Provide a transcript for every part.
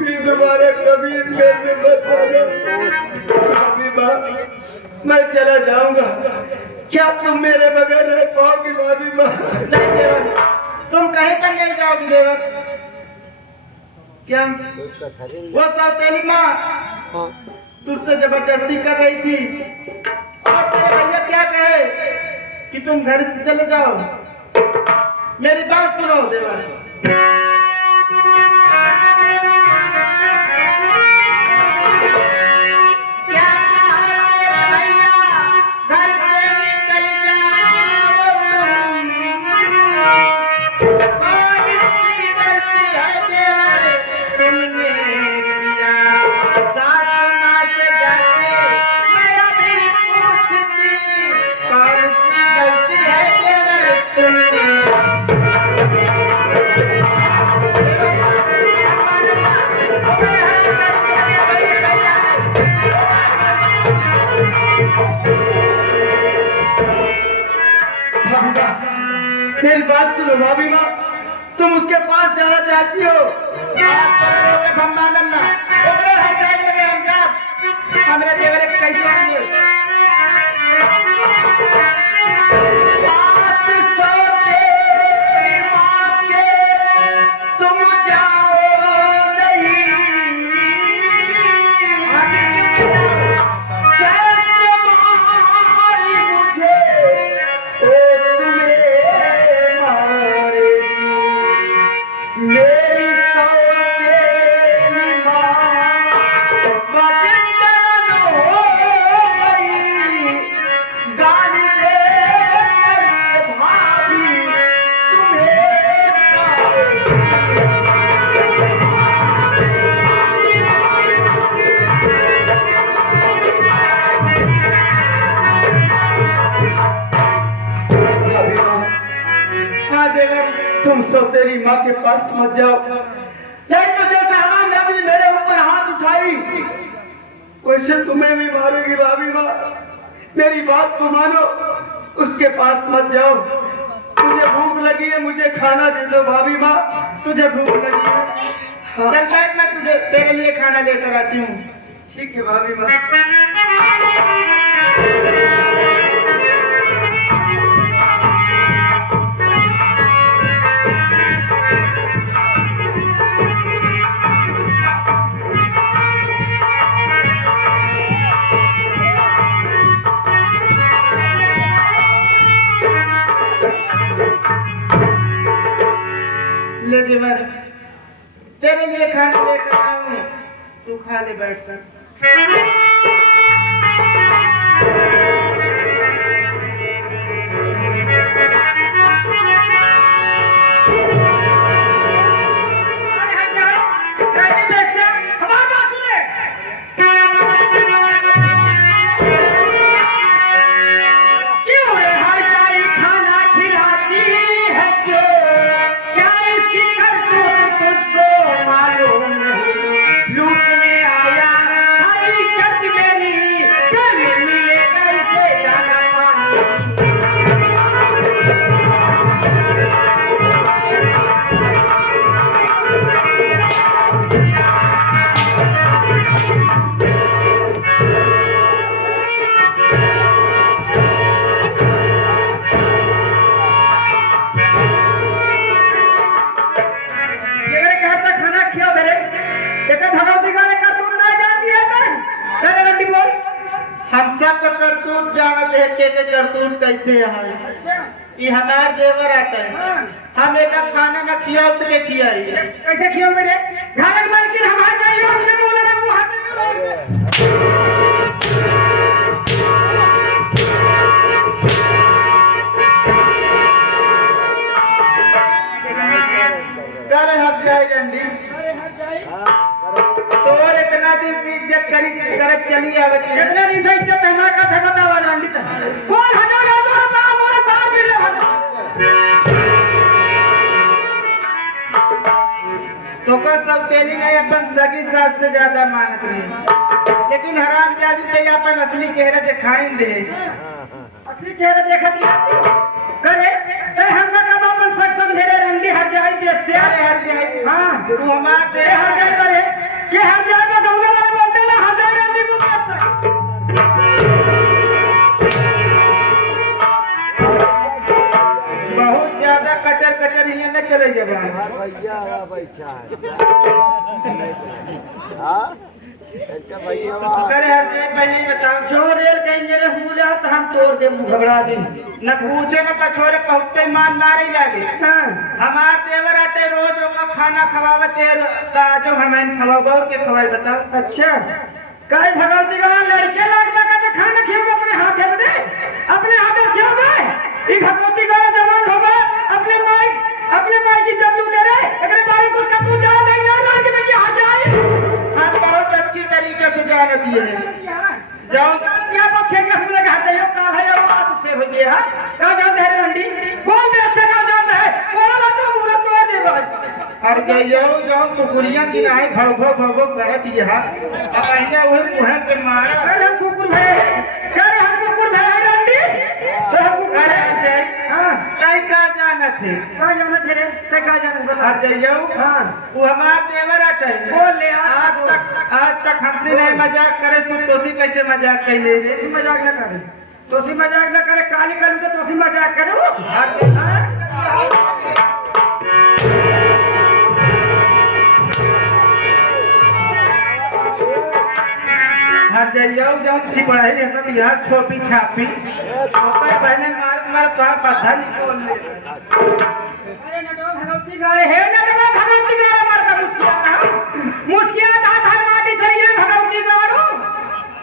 फिर दोबारा कभी इस घर में मत आना। भाभी माँ, मैं चला जाऊंगा, क्या तुम मेरे बगैर रह पाओगी भाभी माँ? नहीं देवर, तुम कहीं पर नहीं जाओगी देवर। क्या वो तेरी माँ तुझसे जबरदस्ती कर रही थी और तेरे भैया क्या कहे कि तुम घर से चले जाओ? मेरी बात सुनो देवर। मेरी बात सुनो भाभी माँ, तुम उसके पास जाना चाहती हो? हमारे देवर कैसे तुम जाओ नहीं, तुम सब तेरी माँ के पास मत जाओ। नहीं तो जैसे हराम नबी मेरे ऊपर हाथ उठाई वैसे तुम्हें भी मारूंगी भाभी माँ। मेरी बात को मानो, उसके पास मत जाओ। तुझे भूख लगी है, मुझे खाना दे दो भाभी माँ। तुझे भूख लगी है? हाँ। चल बैठ, मैं तुझे तेरे लिए खाना लेकर आती हूँ। ठीक है भाभी माँ। ले देवर, तेरे लिए खाना लेकर आया हूँ, तू खा ले बैठ कर। हम सब तो करतूत जानते हैं के करतूत कैसे है। ये हमारे देवर आता है, हम एक खाना न खिया उतरे खिया कैसे खिया मेरे घर मालकिन हमारे हट जाए जल्दी और इतना दिन की इज्जत करी करत चली आवती है। इतना दिन से इज्जत हमारा का था बतावा लांडी था कौन हजार हजार रुपया हमारा बाहर मिले तो का सब तेली नहीं अपन सगी सास से ज्यादा मानत नहीं, लेकिन हराम जादी से अपन असली चेहरा दिखाएंगे। असली चेहरा देखा दिया करे ते हमका कब अपन सच समझे रंडी हर जाई बेसे हर जाई। हां तू हमारे हर जाई करे कि हर जगह दौड़ने वाले बोलते ना हजार रंडी को पास बहुत ज्यादा कटर कटर ही न चले जब भैया बैठा है भैया करे हर पहले बताओ जो रेल के इंजन मुझे तो हम तोड़ दे घबरा दे न पूछे न पछोरे पहुंचते मान मारे जागे हमार देवर आटे रोज का खाना खवावते जो हमें खवाओ गौर के खवाई बताओ अच्छा कई भगवती का लड़के लगता का खाना खियो अपने हाथ में दे अपने हाथ में खियो भाई ये भगवती का जवान होगा अपने माई की जब दे रहे अगले बारे को कब जाओ नहीं यार लाके में आ जाए आप बहुत अच्छी तरीके से जानती है जाओ क्या पक्षे के हमने कहा था यो का है और बात से हो गया का जान है रंडी बोल दे से का जान है बोला तो मुझे तो दे भाई अरे जो कुकुरियां की नाई भव कह दिया अब अहिया वही मुंह के मारा अरे कुकुर है कर हम कुकुर है रंडी तो हम अरे हां कई का जाना थे रे ते का जाना अरे यो हां वो हमार देवर आटे बोल ले आज तक हमसे नहीं मजाक करे तोसी कैसे मजाक कैले रे तू मजाक न करे तोसी मजाक न करे काली करू तो तोसी मजाक करो हर जाओ जाओ की पढ़ाई लिखा भी यार छोपी छापी छोपे बहने मार तो पता नहीं बोल ले अरे नटो भगवती गाले है नटो भगवती गाले मार का मुस्किया था माटी चाहिए भगवती गालो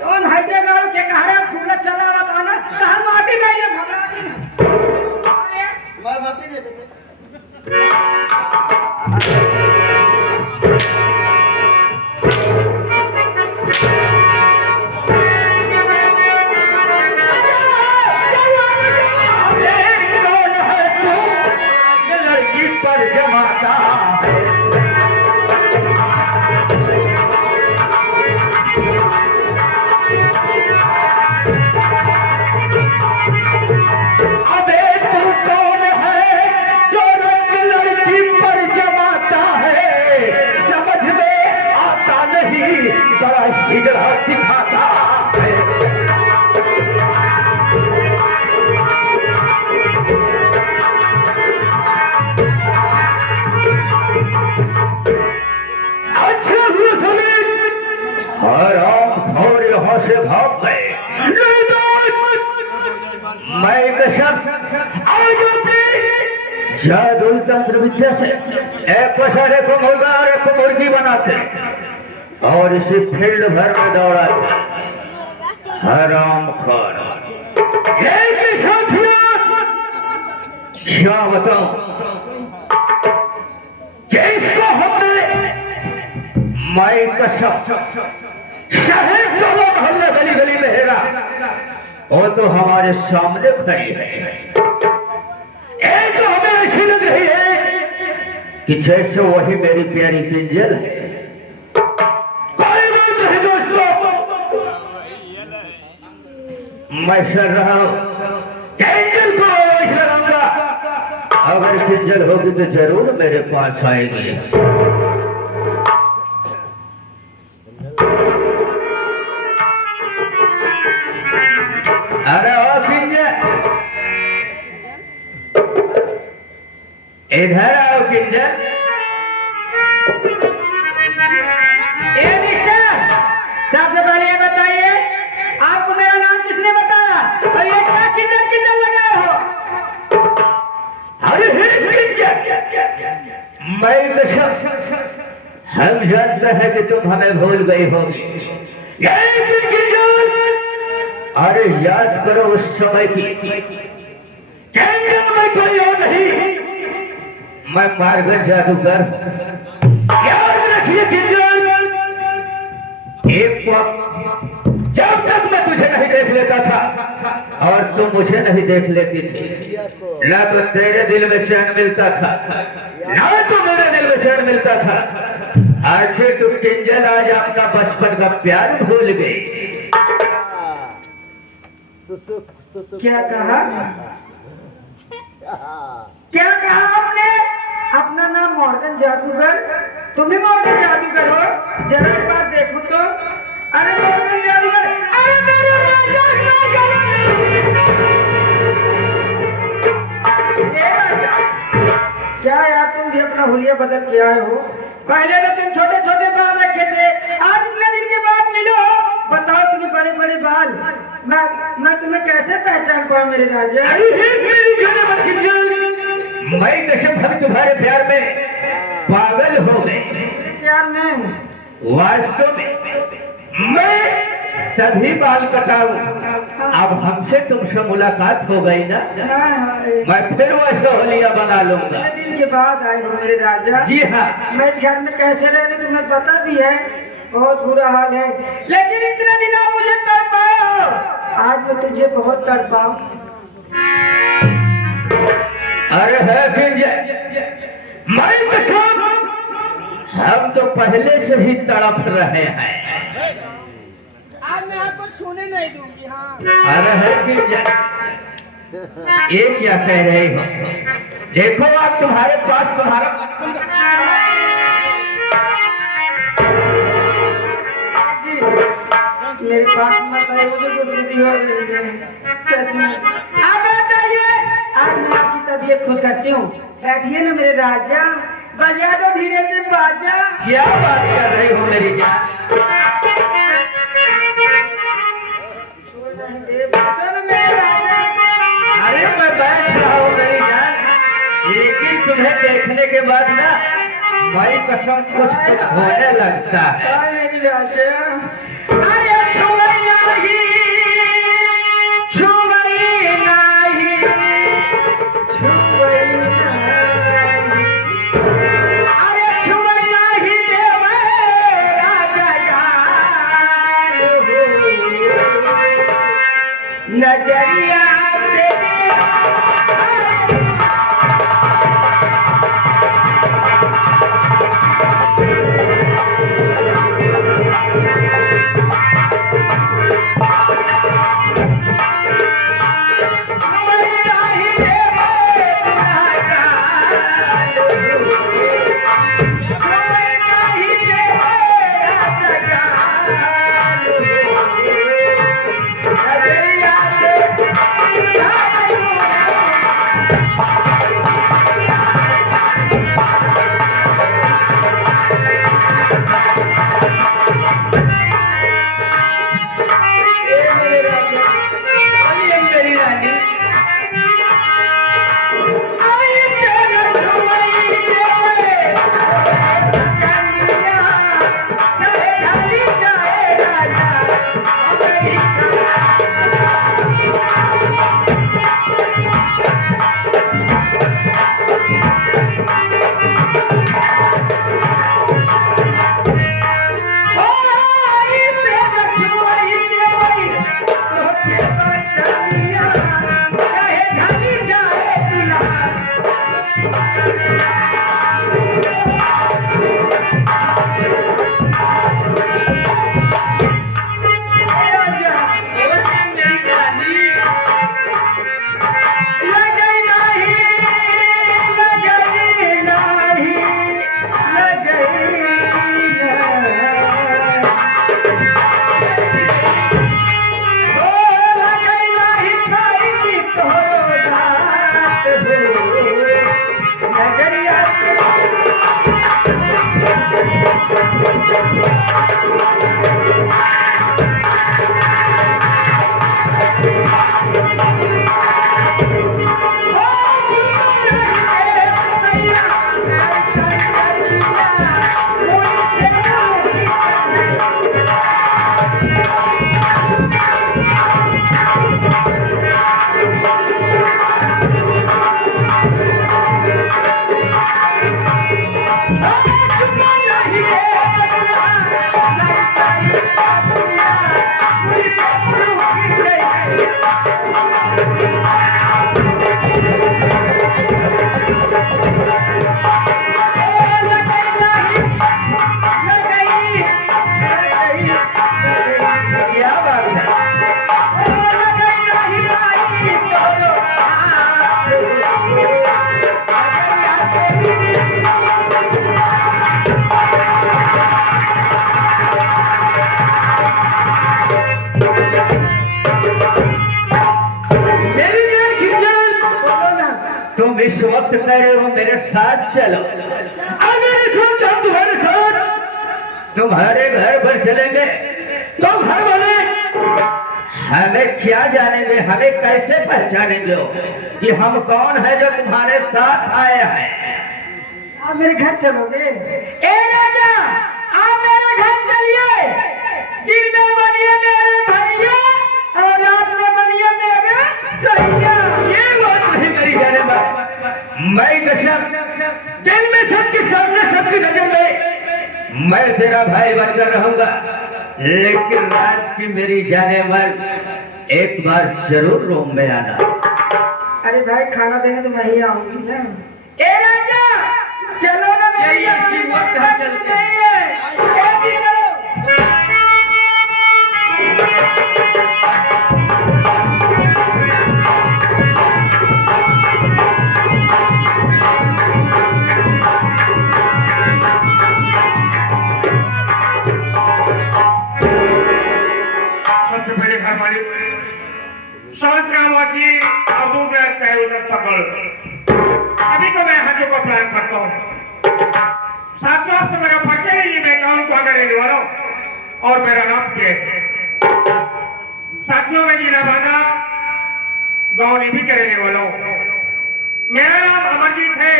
कौन हाइटे गालो के कहारे फूल चला रहा था ना तहन माटी गई भगवती मार माटी दे बेटे हिजरा सिखाता अच्छा हराम और यहाँ से भाग गए मैं जादू तंत्र विद्या से एक पसारे को मुर्गा और एक को मुर्गी बनाते और इसे फील्ड भर में दौड़ाते हराम खोर क्या बताऊं जिसको हमने माई कसम शहर चलो मोहल्ले गली गली में हेरा वो तो हमारे सामने खड़ी है एक तो हमें ऐसी लग रही है कि जैसे वही मेरी प्यारी किंजल है मैं चल रहा हूँ किंजल को आवाज लगाऊंगा अगर किंजल होगी तो जरूर मेरे पास आएगी अरे ओ किंजल इधर आओ किंजल सबसे पहले बताइए आपको मेरा नाम किसने बताया और ये क्या किंजल किंजल लगाए हो अरे मैं हम जानते हैं कि तुम हमें भूल गई होगी अरे याद करो उस समय की मैं कोई और नहीं मैं मार्गन जादूगर याद रखिए किंजल एक वक्त जब तक मैं तुझे नहीं देख लेता था और तुम मुझे नहीं देख लेती थी ना तो तेरे दिल में चैन मिलता था ना तो मेरे दिल में चैन मिलता था आखिर तुम किंजल आज अपना बचपन का प्यार भूल गई क्या कहा क्या कहा आपने अपना नाम मॉडर्न जादूगर तुम भी मॉडर्न जादूगर हो जरा एक बार देखो तो। अरे मेरे जादूगर, अरे मेरे राजा, क्या यार तुम भी अपना हुलिया बदल के आए हो? पहले तो तुम छोटे छोटे बाल रखे थे, आज इतने दिन के बाद मिलो हो। बताओ तुम्हें बड़े बड़े बाल, मैं तुम्हें कैसे पहचान पाऊं मेरे राजा? मैं कसम हम तुम्हारे प्यार में पागल हो गए। प्यार में वास्तव में मैं तभी बाल कटाऊं। अब हमसे तुमसे मुलाकात हो गई ना, मैं फिर वैसे होलिया बना लूंगा। इतने दिन के बाद आए हो मेरे राजा। जी हाँ। मैं घर में कैसे रह रही तुम्हें पता भी है, बहुत बुरा हाल है, लेकिन इतने दिन आप मुझे तड़पाओ, आज मैं तुझे बहुत तड़पाऊं। अरे है मैं बचाऊं, हम तो पहले से ही तड़प रहे हैं। आज मैं आपको छूने नहीं दूंगी। हाँ अरे है ये क्या कह रहे हो? देखो आप तुम्हारे पास तुम्हारा मेरे पास मत आए, मुझे गुदगुदी हो रही है सच में। आप बताइए, आज मैं आपकी तबीयत खुश करती हूँ। बैठिए ना मेरे राजा, बजा दो धीरे से बाजा। क्या बात कर रही हो मेरी जान? अरे मैं बैठ रहा हूँ मेरी जान, लेकिन तुम्हें देखने के बाद ना भाई कसम कुछ होने लगता है। मेरी राजा, अरे छुई नहीं, छुई नहीं, छुई नहीं, अरे छुई नहीं देवे राजा जान हो, नजरिया वक्त कह रहे हो मेरे साथ चलो, अगर इसमें हम तुम्हारे साथ तुम्हारे घर पर चलेंगे तो घर वाले हमें क्या जानेंगे, हमें कैसे पहचानेंगे कि हम कौन है जो तुम्हारे साथ आए हैं। आप मेरे घर चलोगे? ए राजा, आप मेरे घर चलिए। दिन में बनिए मेरे भैया और रात में बनिए मेरे सैया। ये बात नहीं करी जाने वाली। मैं दशरथ दिन में सबके सामने सबकी नजर में मैं तेरा भाई बनकर रहूंगा, लेकिन रात की मेरी जाने पर एक बार जरूर रूम में आना। अरे भाई खाना देने तो मैं ही आऊंगी ना। ए राजा चलो ना, चलिए, इसी वक्त हम चलते हैं। सबसे पहले घर मालिक सहस्रावासी अबूब उधर पकड़, अभी तो मैं हजों का प्लान करता हूँ। साथियों, आपसे मेरा परिचय नहीं, मैं गाँव को आगे रहने वाला हूँ और मेरा नाम के साथियों में जिला बांधा गाँव निधि के रहने वाला हूँ। मेरा नाम अमरजीत है।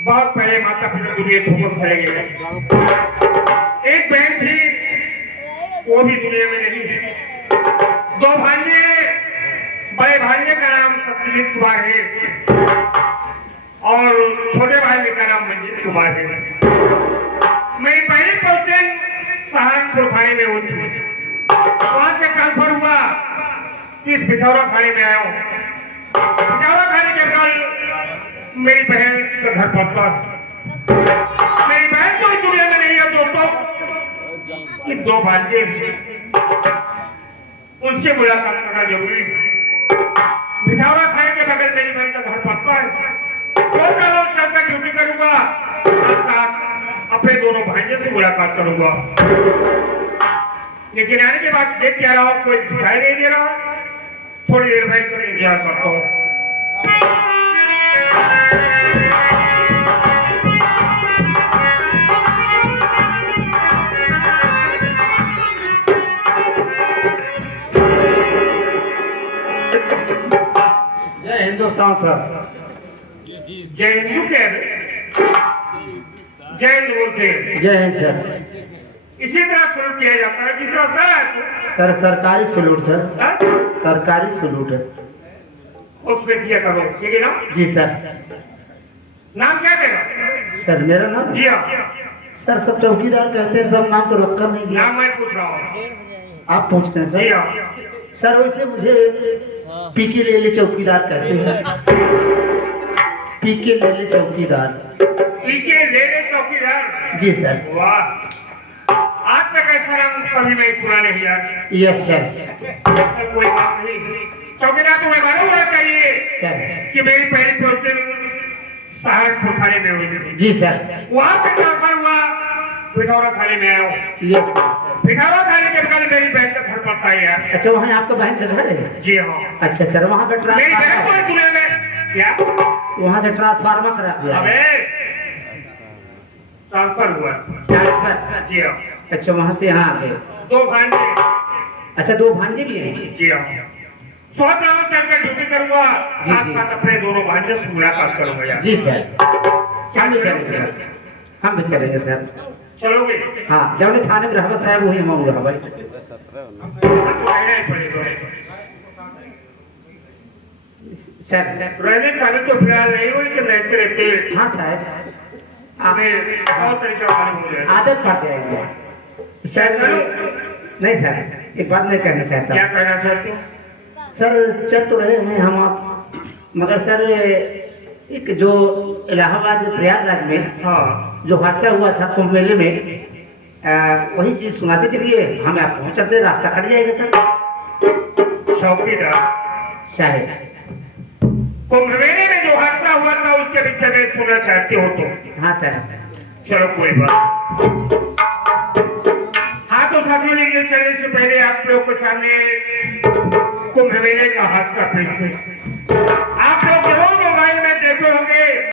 बहुत पहले माता पिता दुनिया छोड़ चले गए। एक बहन थी, वो भी दुनिया में नहीं है। दो भांजे, बड़े भांजे का नाम सत्यजीत कुमार है और छोटे भांजे का नाम मंजीत कुमार है। मेरी पहली पोस्टिंग सहारनपुर थाने में होती है। वहां से ट्रांसफर हुआ, इस पिछौरा थाने में आया हूँ। पिछौरा थाने के कल मेरी बहन का घर पड़ता। मेरी बहन तो इस दुनिया में नहीं है दोस्तों, ये दो भांजे उनसे मुलाकात करना जरूरी है। पिछौरा खाने के बगल मेरी बहन का घर पड़ता है। दो सालों का ड्यूटी करूंगा, साथ अपने दोनों भांजे से मुलाकात करूंगा। लेकिन आने के बाद देख क्या रहा हूँ, कोई दिखाई नहीं दे रहा। थोड़ी देर भाई कर इंतजार करता हूँ। जय हिंदुस्तान सर। जय हिंदू कह रहे, जय हिंद बोलते हैं। जय हिंद सर। इसी तरह सलूट किया जाता है जिस तरह होता है सर सरकारी सलूट सर, हाँ? सरकारी सलूट है। उसमें किया करो, ठीक है ना? जी सर। नाम क्या देगा? सर मेरा नाम जी हाँ, सर सब चौकीदार कहते हैं, सब नाम तो रखा नहीं गया। नाम मैं पूछ रहा हूँ। आप पूछते हैं जी सर? हाँ, सर वैसे मुझे पीके ले ले चौकीदार कहते हैं। पीके ले ले चौकीदार। पीके ले ले चौकीदार। जी सर। वाह, आज तक ऐसा नाम कभी नहीं सुना नहीं यार। Yes sir. सर कोई बात नहीं, चौकीदार तुम्हें मालूम होना चाहिए सर। कि मेरी पहली पोस्टिंग सहारनपुर थाने में हुई थी। जी सर। वहां से ट्रांसफर हुआ, पिथौरा थाने में आया हूँ। यस। पिथौरा थाने के बगल मेरी बहन का घर पड़ता है यार। अच्छा वहाँ आपका बहन का घर है? जी हाँ, अच्छा सर, वहाँ पे मेरी बहन को ट्रांसफार्मर, दुनिया में क्या वहाँ से ट्रांसफार्मर करा दिया अबे है। ट्रांसफर हुआ। ट्रांसफर। जी हाँ, अच्छा वहाँ से यहाँ आ गए। दो भांजे। अच्छा दो भांजे भी हैं? जी हाँ, 100 ग्राम चलकर ड्यूटी करूंगा, जी, साथ जी। साथ अपने दोनों भांजे से मुलाकात करूंगा यार। जी सर। क्या हम भी करेंगे? करेंगे, हम भी करेंगे सर। चलोगे? हाँ जब थाने में रहबत साहब वही हम रहा भाई। तो रहना ही पड़ेगा। सर रहने खाने तो फिलहाल नहीं हुई कि रहते रहते हाँ साहब हमें बहुत तरीका मालूम हो जाएगा। आदत पड़ जाएगी। शायद नहीं सर एक बात मैं कहना चाहता क्या हूँ कहना चाहते हो? सर। चल तो रहे हैं हम आप, मगर सर एक जो इलाहाबाद प्रयागराज में हाँ, जो हादसा हुआ था कुंभ मेले में, वही चीज सुनाते चलिए, हमें आप पहुंचाते रास्ता कट जाएगा सर। चौकीदार शायद कुंभ मेले में जो हादसा हुआ था उसके विषय में सुनना चाहते हो तो? हाँ सर। चलो कोई बात। हाँ तो साथियों, लेके चलने से पहले आप लोग के सामने कुंभ मेले का हादसा पेश है।